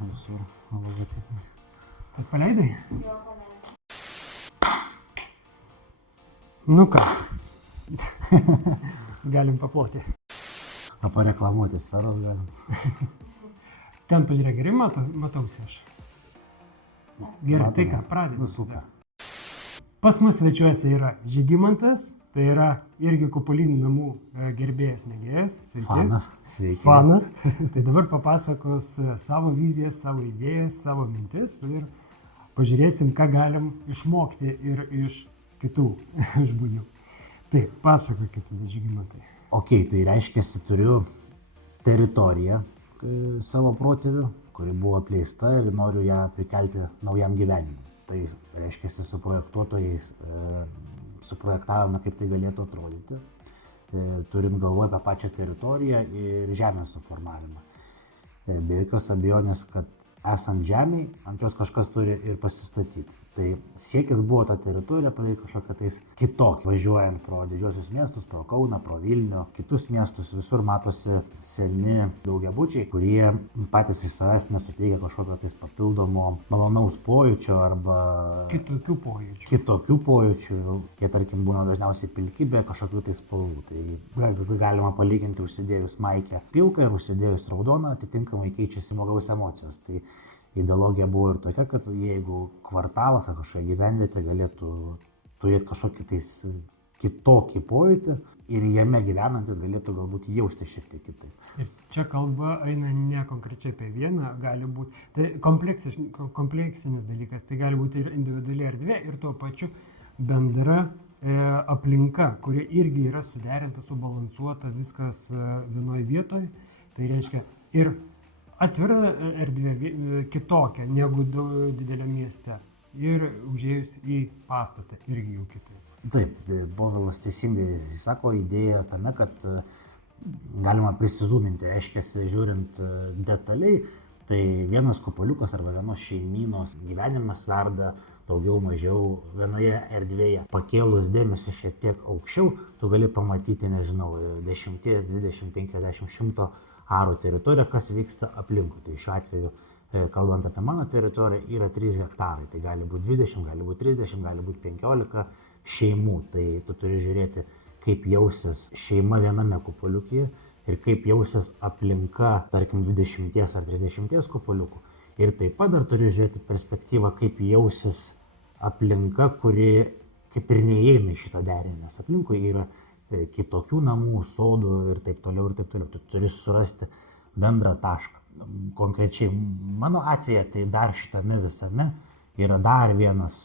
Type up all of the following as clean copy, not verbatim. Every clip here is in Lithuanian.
visur logotipai. Tai paleidai? Jo, paleidau. Nu ką, galim paploti. O pareklamuoti sferos galim. Ten pažiūrėk, gerai matausi aš. Gerai, tai ką, pradėjome. Nu, super. Pas mus svečiuose yra Žygimantas, tai yra irgi kupolinių namų gerbėjas, mėgėjas. Sveiki. Fanas, sveiki. Fanas. Tai dabar papasakos savo vizijas, savo idėjas, savo mintis ir pažiūrėsim, ką galim išmokti ir iš kitų žmonių. Tai pasakokit, Žygimantai. Ok, tai reiškia, turiu teritoriją savo protėvių, kuri buvo apleista ir noriu ją prikelti naujam gyvenimui. Tai reiškia, su projektuotojais suprojektavome, kaip tai galėtų atrodyti, turint galvoje apie pačią teritoriją ir žemės suformavimą. Be jokios abejonės, kad esant žemėj, ant jos kažkas turi ir pasistatyti. Tai siekis buvo tą teritoriją padaryti kažkokią tais kitokį. Važiuojant pro didžiosius miestus, pro Kauną, pro Vilnių, kitus miestus, visur matosi seni daugiabučiai, kurie patys iš savęs nesuteikia kažkokio tais papildomo malonaus pojūčio arba Kitokių pojūčių. Kitokių pojūčių. Jie, tarkim, būna dažniausiai pilki be kažkokių tai spalvų. Tai galima palyginti užsidėjus maikę pilką ir užsidėjus raudoną, atitinkamai keičiasi žmogaus emocijos. Tai ideologija buvo ir tokia, kad jeigu kvartalas ar kažkokia gyvenvietė galėtų turėti kažkokį tais kitokį pojūtį ir jame gyvenantis galėtų galbūt jausti šiek tiek kitaip. Ir čia kalba eina ne konkrečiai apie vieną, gali būti, tai kompleksinis dalykas, tai gali būti ir individuali erdvė ir tuo pačiu bendra aplinka, kuri irgi yra suderinta, subalansuota, viskas vienoje vietoje. Tai reiškia ir atvira erdvė kitokia negu didelio mieste ir užėjus į pastatą irgi jau kitaip. Taip, Povilas teisingai sako, idėja tame, kad galima prisizūminti, reiškia, žiūrint detaliai, tai vienas kupoliukas arba vienos šeimynos gyvenimas verda daugiau mažiau vienoje erdvėje. Pakėlus dėmesį šiek tiek aukščiau, tu gali pamatyti, nežinau, 10, 20, 50, 100 arų teritoriją, kas vyksta aplinkui. Tai šiuo atveju, kalbant apie mano teritoriją, yra 3 hektarai. Tai gali būti 20, gali būti 30, gali būti 15 šeimų. Tai tu turi žiūrėti, kaip jausis šeima viename kupoliukyje ir kaip jausis aplinka, tarkim, 20 ar 30 kupoliukų. Ir taip pat dar turi žiūrėti perspektyvą, kaip jausis aplinka, kuri kaip ir neįeina į šitą derinį, nes aplinkui yra kitokių namų, sodų ir taip toliau ir taip toliau. Tu turi surasti bendrą tašką. Konkrečiai mano atveju, tai dar šitame visame yra dar vienas,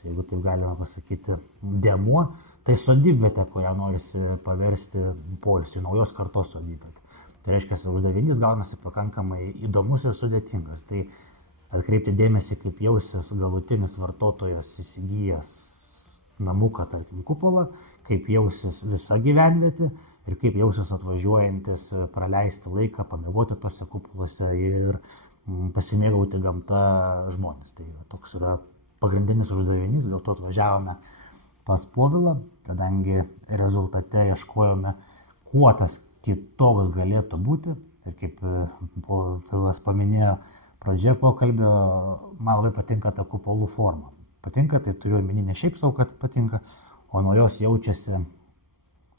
jeigu taip galima pasakyti, dėmuo, tai sodybvietė, kurią norisi paversti poilsiui, naujos kartos sodybvietė. Tai reiškia, uždavinys gaunasi pakankamai įdomus ir sudėtingas. Tai atkreipti dėmesį, kaip jausis galutinis vartotojas įsigijęs namuką, tarkim, kupolą, kaip jausis visa gyvenvietė ir kaip jausis atvažiuojantis praleisti laiką, pamiegoti tose kupoluose ir pasimėgauti gamta žmonės. Tai toks yra pagrindinis uždavinys, dėl to atvažiavome pas Povilą, kadangi rezultate ieškojome, kuo tas kitoks galėtų būti. Ir kaip Povilas paminėjo pradžioje pokalbio, man labai patinka ta kupolų forma. Patinka, tai turiu omeny ne šiaip savo, kad patinka, o nuo jos jaučiasi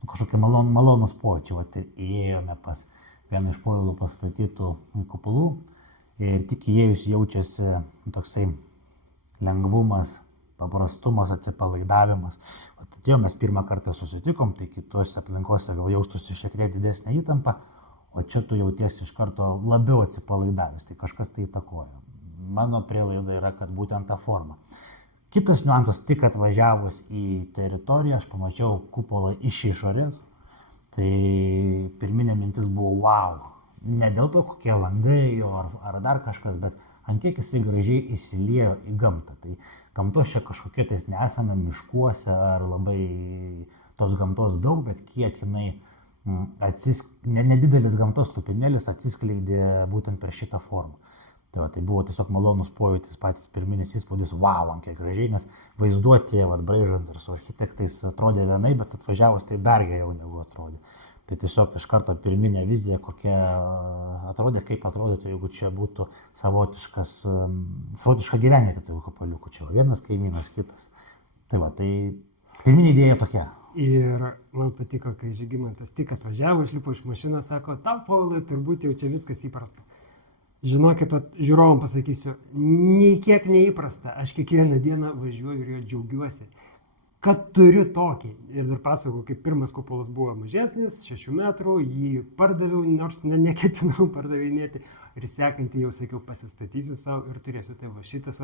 kažkokie malonus pojūčiai. Vat ir įėjome pas vieną iš Povilo pastatytų kupolų ir tik įėjus jaučiasi toksai lengvumas, paprastumas, atsipalaidavimas. Atėjo, mes pirmą kartą susitikom, tai kitose aplinkose gal jaustųsi šiek tiek didesnė įtampa, o čia tu jautiesi iš karto labiau atsipalaidavęs, tai kažkas tai įtakoja. Mano prielaida yra, kad būtent ta forma. Kitas niuansas, tik atvažiavus į teritoriją, aš pamačiau kupolą iš išorės, tai pirminė mintis buvo wow. Ne dėl to, kokie langai jo ar dar kažkas, bet ant kiek jisai gražiai įsiliejo į gamtą. Tai gamtos čia kažkokie tais nesame miškuose ar labai tos gamtos daug, bet kiek jinai nedidelis gamtos lupinėlis atsiskleidė būtent per šitą formą. Tai buvo tiesiog malonus pojūtis, patys pirminis įspūdis, wow, kiek gražiai, nes vaizduotėje, braižant ir su architektais atrodė vienai, bet atvažiavus tai dar geriau negu atrodė. Tai tiesiog iš karto pirminė vizija, kokia atrodė, kaip atrodytų, jeigu čia būtų savotiška gyvenvietė tų kupoliukų. Čia vienas kaimynas, kitas. Tai va, tai pirminė idėja tokia. Ir man patiko, kai Žygimantas tik atvažiavo, išlipo iš mašinos, sako, tau, Paulai, turbūt jau čia viskas įprasta. Žinokit, žiūrovom pasakysiu, nei kiek neįprasta, aš kiekvieną dieną važiuoju ir jo džiaugiuosi, kad turiu tokį. Ir dar pasakau, kaip pirmas kupolas buvo mažesnis, 6 metrų, jį pardaviau, nors neketinau pardavinėti. Ir sekantį jau sakiau, pasistatysiu savo ir turėsiu. Tai va šitas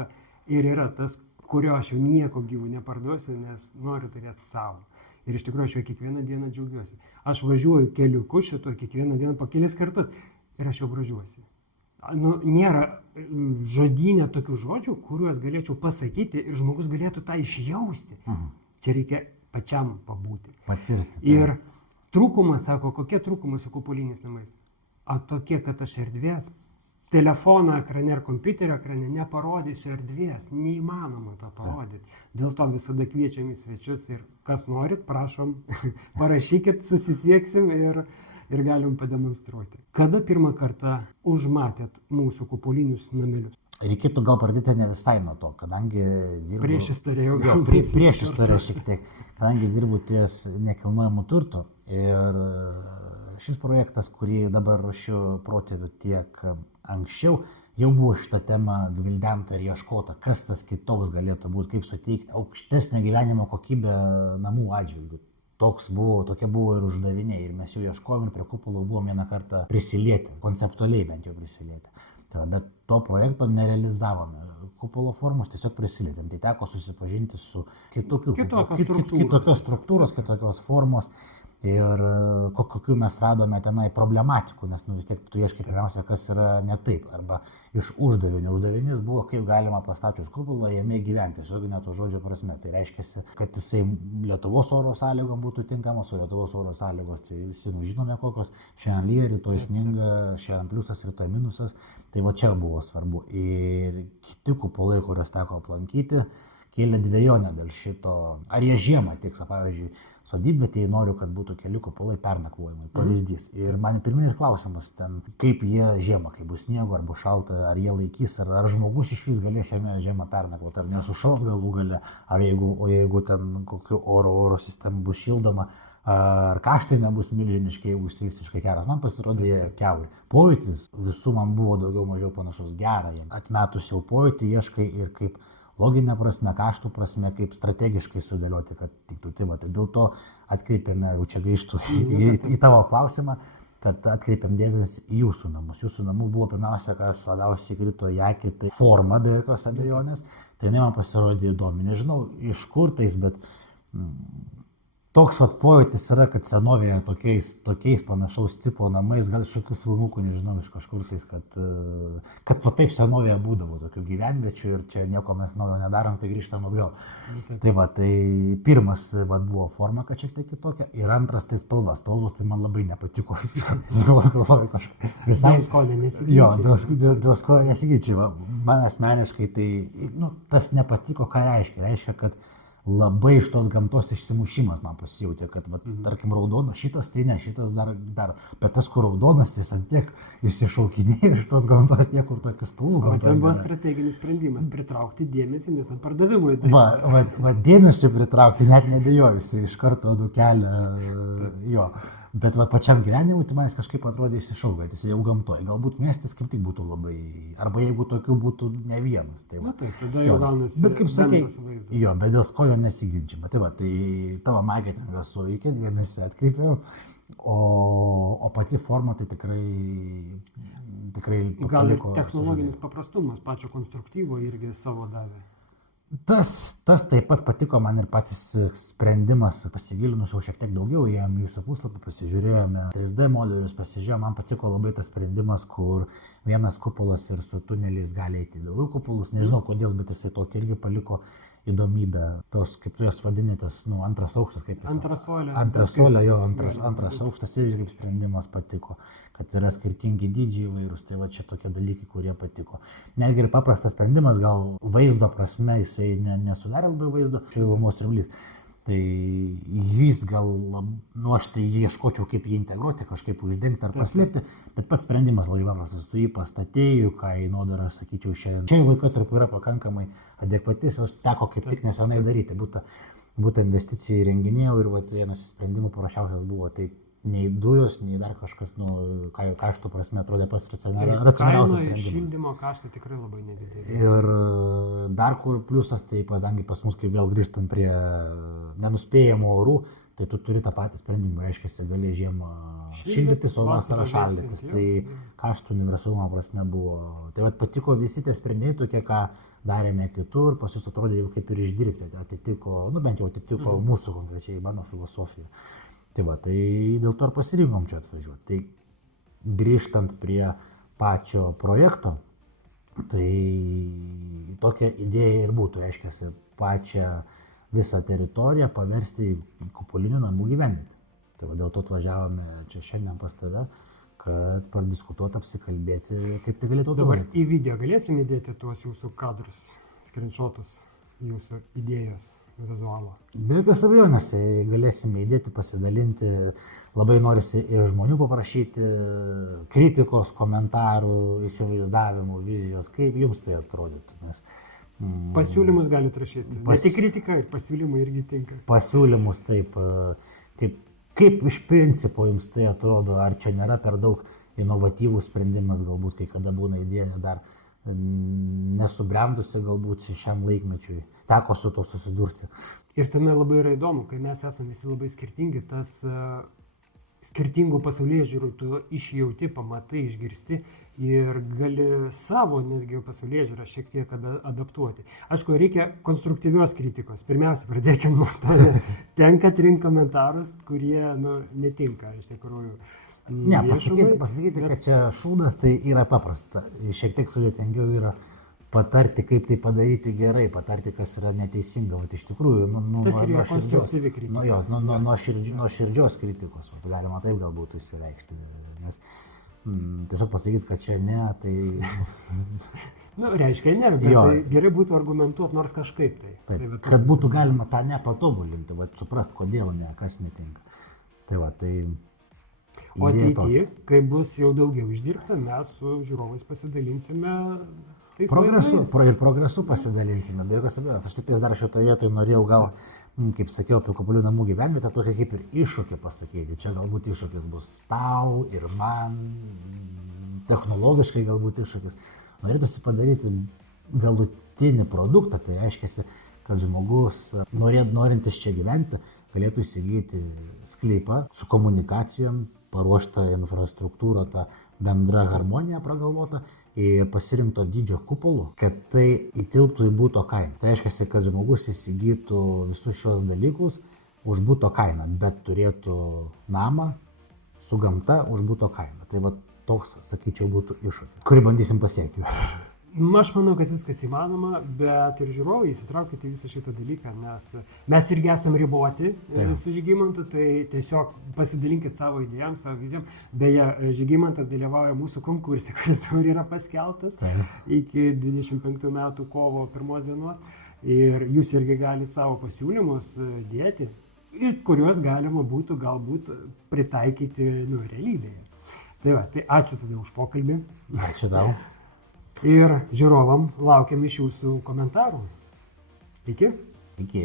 ir yra tas, kurio aš jau nieko gyvų neparduosiu, nes noriu turėti savo. Ir iš tikrųjų aš jau kiekvieną dieną džiaugiuosi. Aš važiuoju keliuku šito kiekvieną dieną po kelis kartus ir aš jau grožiuosi. Nėra žodynė tokių žodžių, kuriuos galėčiau pasakyti ir žmogus galėtų tą išjausti. Čia reikia pačiam pabūti. Patirti. Ir trūkumas, sako, kokie trūkumai su kupoliniais namais? Tokie, kad aš erdvės, telefono ekrane ar kompiuterio ekrane neparodysiu erdvės, neįmanoma to parodyti. Dėl to visada kviečiam į svečius ir kas norit, prašom, parašykit, susisieksim ir galim pademonstruoti. Kada pirmą kartą užmatėt mūsų kupolinius namelius? Reikėtų gal pradėti ne visai nuo to, kadangi dirbu... Priešistorė jau gal. Priešistorė šiek tiek, kadangi dirbu ties nekilnojamu turtu ir šis projektas, kurį dabar ruošiu protėviu tiek anksčiau, jau buvo šitą temą gvildenta ir ieškota, kas tas kitoks galėtų būti, kaip suteikti aukštesnę gyvenimo kokybę namų atžvilgių. Tokia buvo ir uždaviniai ir mes jų ieškojom ir prie kupolo buvom vieną kartą prisilietę, konceptualiai bent jau prisilietę. Bet to projekto nerealizavome. Kupolo formos tiesiog prisilietėm. Tai teko susipažinti su kitokios struktūros, kitokios formos ir kokiu mes radome tenai problematikų, nes vis tiek tu ieškai pirmiausia, kas yra ne taip, arba iš uždavinio. Uždavinys buvo, kaip galima pastačius kupolą jame gyventi, tiesiog ne to žodžio prasme. Tai reiškia, kad jisai Lietuvos oro sąlygom būtų tinkamas, o Lietuvos oro sąlygos, tai visi žinome kokios, šiandien lyja, rytoj sninga, šiandien pliusas, rytoj minusas. Tai va čia buvo svarbu. Ir kiti kupolai, kuriuos teko aplankyti, kėlė dvejonę dėl šito. Ar jie žiemą tiks, pavyzdžiui, sodybvietėje noriu, kad būtų keli kupolai pernakvojimai. Pavyzdys. Ir man pirminis klausimas ten, kaip jie žiemą, kai bus sniego, ar bus šalta, ar jie laikys, ar žmogus iš vis galės jame žiemą pernakvoti, ar nesušals galų gale, jeigu ten kokiu oro sistema bus šildoma, ar kaštai nebus milžiniški, jeigu jis visiškai geras. Man pasirodė jie kiauri. Pojūtis visų man buvo daugiau mažiau panašus gerą. Atmetus jau pojūtį ieškai ir kaip loginė prasme, kaštų prasme, kaip strategiškai sudėlioti, kad tiktų. Tai dėl to atkreipėme, jau čia gaištų į tavo klausimą, kad atkreipėm dėmesį į jūsų namus. Jūsų namų buvo pirmiausia, kas labiausiai krito į akį, tai forma be jokios abejonės. Tai man pasirodė įdomi. Nežinau iš kur tais, bet toks pojūtis yra, kad senovėje tokiais panašaus tipo namais, gal iš kokių filmukų, nežinau, iš kažkur tais, kad taip senovėje būdavo tokių gyvenviečių ir čia nieko mes naujo nedarom, tai grįžtam atgal. Tai pirmas buvo forma, kad šiek tiek kitokia, ir antras tai spalvas. Spalvos tai man labai nepatiko. Galvoju kažką. Dėl skonio nesiginčiai. Jo, dėl skonio nesiginčiai. Man asmeniškai tai tas nepatiko, ką reiškia. Reiškia, kad labai iš tos gamtos išsimušimas man pasijautė, kad, tarkim, raudonas šitas, tai ne, šitas dar, bet tas, kur raudonas, tai ant tiek išsišaukinėjo iš tos gamtos, tiek, kur tokius spalvų gamtos. O ten buvo strateginis sprendimas pritraukti dėmesį, nes ant pardavimui. Dėmesį pritraukti, net nebejojusi, iš karto du kelią jo. Bet pačiam gyvenimui tai man kažkaip atrodė išsišaukęs, jis jau gamtoje. Galbūt miestas kaip tik būtų labai, arba jeigu tokių būtų ne vienas. Tai tada jau gaunasi. Bet kaip sakai, jo, bet dėl skonio nesiginčiama. Tai tavo marketingas suveikė, dėmesį atkreipiau, o pati forma tai tikrai gal ir technologinis paprastumas pačio konstruktyvo irgi savo davė. Tas taip pat patiko man ir patys sprendimas, pasigilinus jau šiek tiek daugiau, įėjome į jūsų puslapį, pasižiūrėjome 3D modelius, pasižiūrėjome, man patiko labai tas sprendimas, kur vienas kupolas ir su tuneliais gali eiti daugiau kupolus, nežinau kodėl, bet jisai tokį irgi paliko įdomybę, tos, kaip tu jas vadinėtas, antras aukštas, kaip jis. Antrasolė, jo, antras aukštas irgi kaip sprendimas patiko, kad yra skirtingi dydžiai įvairūs, tai va čia tokie dalykai, kurie patiko. Netgi ir paprastas sprendimas, gal vaizdo prasme, jisai nesudarė labai vaizdo, šilumos siurblys. Tai jis gal, aš tai ieškočiau, kaip jį integruoti, kažkaip uždengti ar paslėpti, bet pats sprendimas labai paprastas. Tu jį pastatėjai, kainodara, sakyčiau, šiandien laikotarpiu yra pakankamai adekvatis, jos teko kaip tik nesenai daryti, būtų investicijų įrenginėjau ir vienas sprendimų paprasčiausias buvo, tai nei dujos, nei dar kažkas, kaštų prasme atrodė pats racionaliausias sprendimas. Šildymo kaštai tikrai labai nedideli. Ir dar kur pliusas, tai kadangi pas mus, kai vėl grįžtant prie nenuspėjamų orų, tai tu turi tą patį sprendimą, reiškia, gali žiemą šildytis, o vasarą šaldytis. Tai kaštų universalumo prasme buvo. Tai patiko visi tie sprendimai tokie, ką darėme kitur, pas jūs atrodė jau kaip ir išdirbti, atitiko, bent jau atitiko mūsų konkrečiai mano filosofiją. Tai dėl to ir pasirinkom čia atvažiuoti. Tai grįžtant prie pačio projekto, tai tokia idėja ir būtų, reiškia, pačią visą teritoriją paversti į kupolinių namų gyvenvietę. Tai dėl to atvažiavome čia šiandien pas tave, kad pradiskutuoti, apsikalbėti, kaip tai galėtų atrodyti. Dabar į video galėsim įdėti tuos jūsų kadrus, screenshotus, jūsų idėjos. Vizualo. Be jokios abejonės, galėsime įdėti, pasidalinti, labai norisi iš žmonių paprašyti kritikos, komentarų, įsivaizdavimų, vizijos, kaip jums tai atrodytų. Nes, pasiūlymus galite rašyti, ne tik kritika, pasiūlymai irgi tinka. Pasiūlymus taip, kaip iš principo jums tai atrodo, ar čia nėra per daug inovatyvų sprendimas, galbūt kai kada būna idėja dar nesubrendusi galbūt šiam laikmečiui. Teko su to susidurti. Ir tame labai yra įdomu, kai mes esame visi labai skirtingi, tas skirtingų pasaulėžiūrų tu išjauti, pamatai, išgirsti ir gali savo netgi pasaulėžiūrą šiek tiek adaptuoti. Aišku, reikia konstruktyvios kritikos. Pirmiausia, pradėkime nuo to. Tenka trinti komentarus, kurie netinka iš tikrųjų. Ne, pasakyti, kad čia šūdas, tai yra paprasta. Šiek tiek sudėtingiau yra patarti, kaip tai padaryti gerai, patarti, kas yra neteisinga. Iš tikrųjų, tas yra konstruktyvi kritika. Nuo širdžios kritikos, galima taip galbūt įsireikšti. Nes tiesiog pasakyti, kad čia ne, tai... reiškia ne, bet tai gerai būtų argumentuoti nors kažkaip tai. Taip, kad būtų galima tą nepatobulinti, suprast, kodėl ne, kas netinka. Tai o ateityje, kai bus jau daugiau uždirbta, mes su žiūrovais pasidalinsime progresu pasidalinsime, be jokios abejonės. Aš tik dar šitoje vietoje norėjau gal, kaip sakiau, apie kupolių namų gyvenvietę, tokia kaip ir iššūkį pasakyti. Čia galbūt iššūkis bus tau ir man, technologiškai galbūt iššūkis. Norėtųsi padaryti galutinį produktą, tai reiškia, kad žmogus, norintis čia gyventi, galėtų įsigyti sklypą su komunikacijom, paruoštą infrastruktūrą, tą bendrą harmoniją pragalvotą ir pasirinkto dydžio kupolų, kad tai įtilptų į būto kainą. Tai reiškia, kad žmogus įsigytų visus šios dalykus už būto kainą, bet turėtų namą su gamta už būto kainą. Tai toks, sakyčiau, būtų iššūkis, kurį bandysim pasiekti. Aš manau, kad viskas įmanoma, bet ir žiūrovai įsitraukite į visą šitą dalyką, nes mes irgi esame riboti su Žygimantu, tai tiesiog pasidalinkit savo idėjom, savo vizijom. Beje, Žygimantas dalyvauja mūsų konkurse, kuris jau yra paskelbtas iki 25 metų kovo 1 dienos ir jūs irgi galite savo pasiūlymus dėti, kuriuos galima būtų galbūt pritaikyti realybėje. Tai ačiū tada už pokalbį. Ačiū tau. Ir žiūrovam laukiam iš jūsų komentarų. Iki. Iki.